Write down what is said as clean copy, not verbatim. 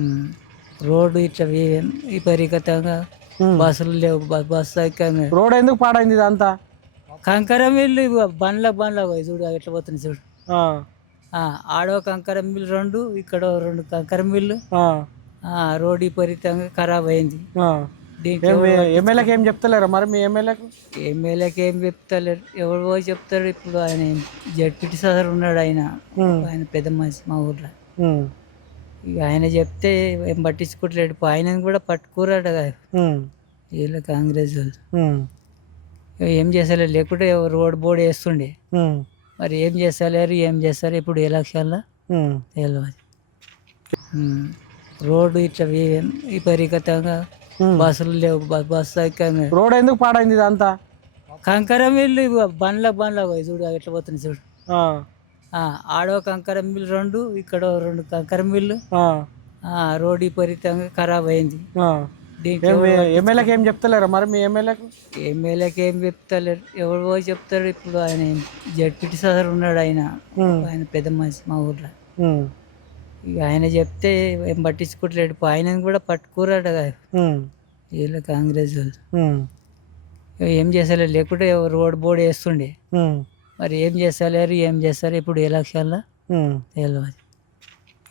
ఉమ్. Road ఇట్లా విపరీతంగా ఉమ్. బస్సులు లేవు. బస్సు ఎక్కంగా రోడ్ ఎందుకు పాడైంది ఇదంతా? కంకర మిల్లు ఇగో బండ్ల పోయి చూడు అవి ఎట్లా పోతుంది చూడు. ఆ, ఆడో కంకర మిల్లు రెండు, ఇక్కడ రెండు కంకర మిల్లు. ఆ, రోడ్డు విపరీతంగా ఖరాబ్ అయింది. ఆ. దీంట్లో ఎమ్మెల్యేకి ఏం చెప్తలేరా మరి మీ ఎమ్మెల్యేకు? ఎమ్మెల్యేకి ఏం చెప్తలేరు, ఎవరు పోయి చెప్తారు. ఇప్పుడు ఆయన జడ్పీటీ సదరు ఉన్నాడు, ఆయన ఆయన పెద్ద మనిషి మా ఊర్లో. ఇక ఆయన చెప్తే ఏం పట్టించుకోవట్లేడు. ఆయన కూడా పట్టుకోరాట కదా వీళ్ళు కాంగ్రెస్ వాళ్ళు. ఏం చేస్తలేరు, లేకుంటే రోడ్ బోర్డు వేస్తుండే. మరి ఏం చేస్తలేరు, ఏం చేస్తారు ఇప్పుడు ఎలక్షన్లో తెలియదు. రోడ్డు ఇట్లా విపరీతంగా బస్సులు లేవు. బస్సు ఎక్కంగా రోడ్ ఎందుకు పాడైంది ఇదంతా? కంకర మిల్లు ఇగో బండ్ల పోయి చూడు అవి ఎట్లా పోతుంది చూడు. ఆడో కంకర మిల్లు రెండు, ఇక్కడ రెండు కంకర మిల్లు. రోడ్డు విపరీతంగా ఖరాబ్ అయింది. దీంట్లో ఎమ్మెల్యేకి ఏం చెప్తలేరా మరి మీ ఎమ్మెల్యేకు? ఎమ్మెల్యేకి ఏం చెప్తలేరు, ఎవరు పోయి చెప్తారు. ఇప్పుడు ఆయన జడ్పీటీ సదరు ఉన్నాడు, ఆయన ఆయన పెద్ద మనిషి మా ఊర్లో. ఇక ఆయన చెప్తే ఏం పట్టించుకోవట్లేడు. ఆయన కూడా పట్టుకోరాట కదా వీళ్ళు కాంగ్రెస్ వాళ్ళు. ఏం చేస్తలేరు, లేకుంటే రోడ్ బోర్డు వేస్తుండే. మరి ఏం చేస్తలేరు, ఏం చేస్తారు ఇప్పుడు ఎలక్షన్లో తెలియదు.